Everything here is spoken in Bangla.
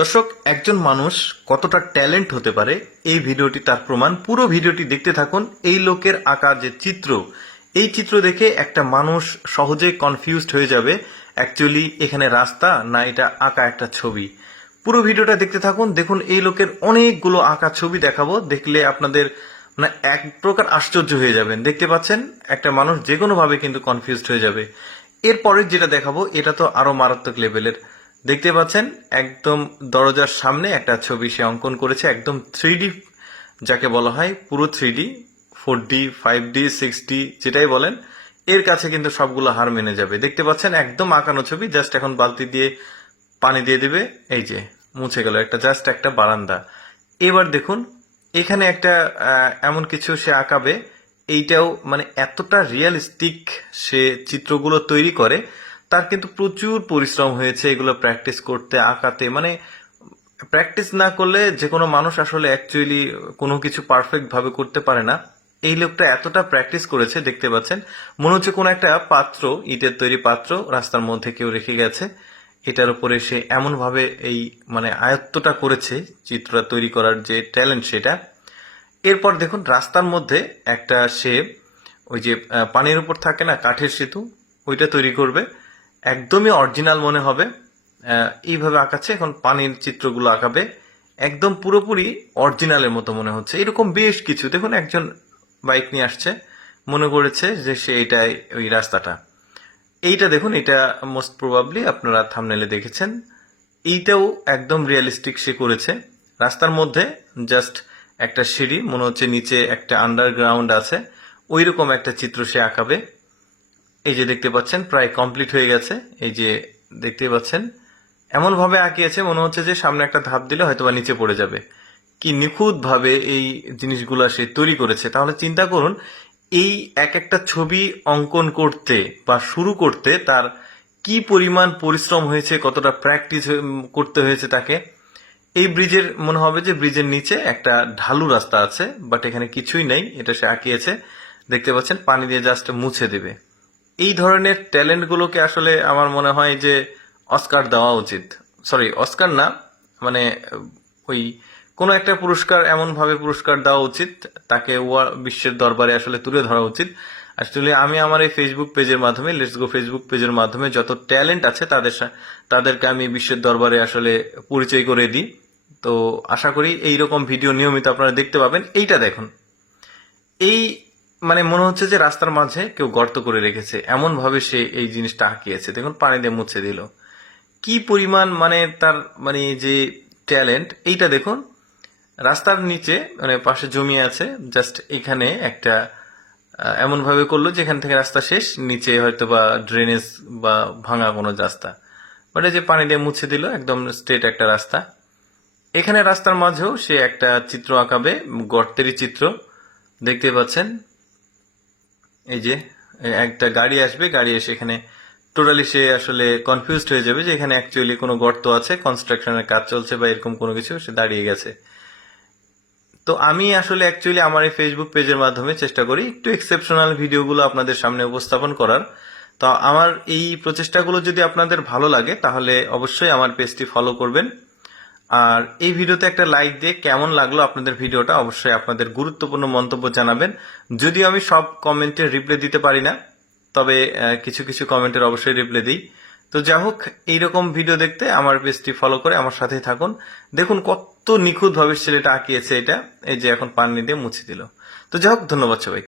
দর্শক, একজন মানুষ কতটা ট্যালেন্ট হতে পারে এই ভিডিওটি তার প্রমাণ। পুরো ভিডিওটি দেখতে থাকুন। এই লোকের আঁকা যে চিত্র, এই চিত্র দেখে একটা মানুষ সহজে কনফিউজড হয়ে যাবে অ্যাকচুয়ালি এখানে রাস্তা না এটা আঁকা একটা ছবি। পুরো ভিডিওটা দেখতে থাকুন। দেখুন, এই লোকের অনেকগুলো আঁকা ছবি দেখাবো, দেখলে আপনাদের মানে এক প্রকার আশ্চর্য হয়ে যাবেন। দেখতে পাচ্ছেন একটা মানুষ যে কোনো ভাবে কিন্তু কনফিউজড হয়ে যাবে। এরপরে যেটা দেখাবো এটা তো আরো মারাত্মক লেভেলের। দেখতে পাচ্ছেন একদম দরজার সামনে একটা ছবি সে অঙ্কন করেছে, একদম 3D যাকে বলা হয়, পুরো 3D, 4D, 5D, 6D যেটাই বলেন, এর কাছে কিন্তু সবগুলো হার মেনে যাবে। দেখতে পাচ্ছেন একদম আঁকানো ছবি, জাস্ট এখন বালতি দিয়ে পানি দিয়ে দিবে, এই যে মুছে গেল, একটা জাস্ট একটা বারান্দা। এবার দেখুন এখানে একটা এমন কিছু সে আঁকাবে, এইটাও মানে এতটা রিয়েলিস্টিক সে চিত্রগুলো তৈরি করে। তার কিন্তু প্রচুর পরিশ্রম হয়েছে এগুলো প্র্যাকটিস করতে, আঁকাতে। মানে প্র্যাকটিস না করলে যে কোনো মানুষ আসলে অ্যাকচুয়ালি কোনো কিছু পারফেক্ট ভাবে করতে পারে না। এই লোকটা এতটা প্র্যাকটিস করেছে, দেখতে পাচ্ছেন মনে হচ্ছে কোনো একটা পাত্র, ইটের তৈরি পাত্র রাস্তার মধ্যে কেউ রেখে গেছে, এটার উপরে সে এমন ভাবে এই মানে আয়ত্তটা করেছে, চিত্রটা তৈরি করার যে ট্যালেন্ট সেটা। এরপর দেখুন রাস্তার মধ্যে একটা সে ওই যে পানির উপর থাকে না কাঠের সেতু, ওইটা তৈরি করবে, একদমই অরিজিনাল মনে হবে। এইভাবে আঁকাচ্ছে, এখন পানির চিত্রগুলো আঁকাবে, একদম পুরোপুরি অরিজিনালের মতো মনে হচ্ছে। এরকম বেশ কিছু দেখুন, একজন বাইক নিয়ে আসছে, মনে করেছে যে সে এটাই ওই রাস্তাটা। এইটা দেখুন, এটা মোস্ট প্রবাবলি আপনারা থাম্বনেলে দেখেছেন, এইটাও একদম রিয়েলিস্টিক সে করেছে। রাস্তার মধ্যে জাস্ট একটা সিঁড়ি, মনে হচ্ছে নিচে একটা আন্ডারগ্রাউন্ড আছে, ওই রকম একটা চিত্র সে আঁকাবে। এই যে দেখতে পাচ্ছেন প্রায় কমপ্লিট হয়ে গেছে। এই যে দেখতে পাচ্ছেন এমন ভাবে আঁকিয়েছে মনে হচ্ছে যে সামনে একটা ধাপ দিলে হয়তো বা নিচে পড়ে যাবে। কি নিখুঁত ভাবে এই জিনিসগুলো সে তৈরি করেছে। তাহলে চিন্তা করুন, এই এক একটা ছবি অঙ্কন করতে বা শুরু করতে তার কি পরিমাণ পরিশ্রম হয়েছে, কতটা প্র্যাকটিস করতে হয়েছে তাকে। এই ব্রিজের মনে হবে যে ব্রিজের নিচে একটা ঢালু রাস্তা আছে, বাট এখানে কিছুই নেই, এটা সে আঁকিয়েছে। দেখতে পাচ্ছেন পানি দিয়ে জাস্ট মুছে দেবে। এই ধরনের ট্যালেন্টগুলোকে আসলে আমার মনে হয় যে অস্কার দেওয়া উচিত। সরি, অস্কার না, মানে ওই কোনো একটা পুরস্কার, এমন ভাবে পুরস্কার দেওয়া উচিত, তাকে বিশ্বের দরবারে আসলে তুলে ধরা উচিত। আসলে আমি আমার এই ফেসবুক পেজের মাধ্যমে, লেটস গো ফেসবুক পেজের মাধ্যমে যত ট্যালেন্ট আছে তাদেরকে আমি বিশ্বের দরবারে আসলে পরিচয় করে দিই। তো আশা করি এইরকম ভিডিও নিয়মিত আপনারা দেখতে পাবেন। এইটা দেখুন, এই মানে মনে হচ্ছে যে রাস্তার মাঝে কেউ গর্ত করে রেখেছে, এমন ভাবে সে এই জিনিসটা আঁকিয়েছে। দেখুন পানি দিয়ে মুছে দিল, কি পরিমাণ মানে তার মানে যে ট্যালেন্ট। এইটা দেখুন রাস্তার নিচে মানে পাশে জমি আছে, জাস্ট এখানে একটা এমন ভাবে করলো যেখান থেকে রাস্তা শেষ, নিচে হয়তো বা ড্রেনেজ বা ভাঙা কোনো রাস্তা, মানে যে পানি দিয়ে মুছে দিল, একদম স্ট্রেট একটা রাস্তা। এখানে রাস্তার মাঝেও সে একটা চিত্র আঁকাবে, গর্তেরই চিত্র। দেখতে পাচ্ছেন এই যে একটা গাড়ি আসবে, গাড়ি এসে এখানে টোটালি সে আসলে কনফিউজড হয়ে যাবে যে এখানে অ্যাকচুয়ালি কোনো গর্ত আছে, কনস্ট্রাকশনের কাজ চলছে বা এরকম কোনো কিছু, সে দাঁড়িয়ে গেছে। তো আমি আসলে অ্যাকচুয়ালি আমার এই ফেসবুক পেজের মাধ্যমে চেষ্টা করি একটু এক্সেপশনাল ভিডিওগুলো আপনাদের সামনে উপস্থাপন করার। তো আমার এই প্রচেষ্টাগুলো যদি আপনাদের ভালো লাগে তাহলে অবশ্যই আমার পেজটি ফলো করবেন। আর এই ভিডিওতে একটা লাইক দিয়ে কেমন লাগলো আপনাদের ভিডিওটা অবশ্যই আপনাদের গুরুত্বপূর্ণ মন্তব্য জানাবেন। যদিও আমি সব কমেন্টের রিপ্লাই দিতে পারি না, তবে কিছু কিছু কমেন্টের অবশ্যই রিপ্লাই দিই। তো যাই হোক, এইরকম ভিডিও দেখতে আমার পেজটি ফলো করে আমার সাথেই থাকুন। দেখুন কত নিখুঁতভাবে ছেলেটা আঁকিয়েছে এটা। এই যে এখন পানি দিয়ে মুছে দিল। তো যাই হোক, ধন্যবাদ সবাই।